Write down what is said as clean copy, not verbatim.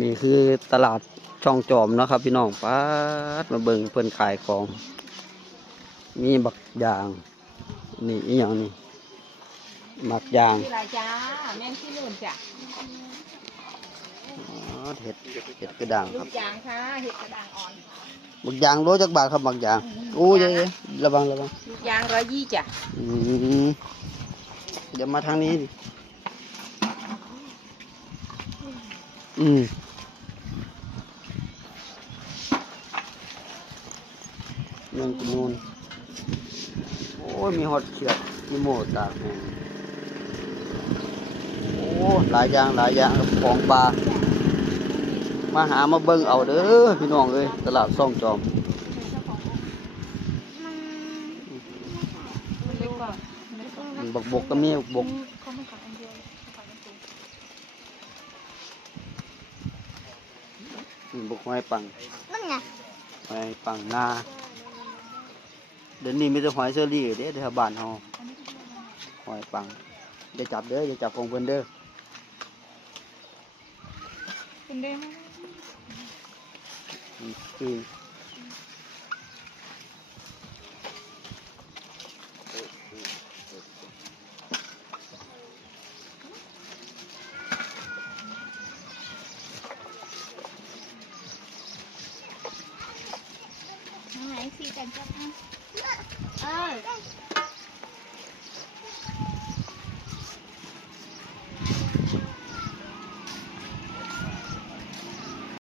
นี่คือตลาดช่องจอมเนาะครับพี่น้องป้าดมาเบิ่งเพิ่นขายของมีบักยางนี่อีหยังนี่หมักยาง ที่ไรจ้าแม่นที่นู่นจ้ะ อ๋อเห็ดกระด่างค ลู รับ กยางค่ะเห็ดกระด่างอ่อน บักยางโลจักบาทครับบักยางโอ้ยระวัง ลูกยาง120จ้ะ อืมเดี๋ยวมาทางนี้ดิเรื่องกินนูนโอ้ยมีฮอตเชือกมีโมตากแห้งโอ้หลายอย่างครับของปลามาหามาเบิ่งเอาเด้อพี่น้องเอ้ยตลาดซ่องจอม เล็กกว่า บักบกก็มีบกบกหอยปัง นั่นไง หอยปังนาเดี๋ยวนี้มีแต่หอยเชอรี่เด้แถวบ้านเฮาหอยปังอย่าจับเด้ออย่าจับของเพิ่นเด้อ เป็นเด้ง คือ ไหนสีกันจ้าเออ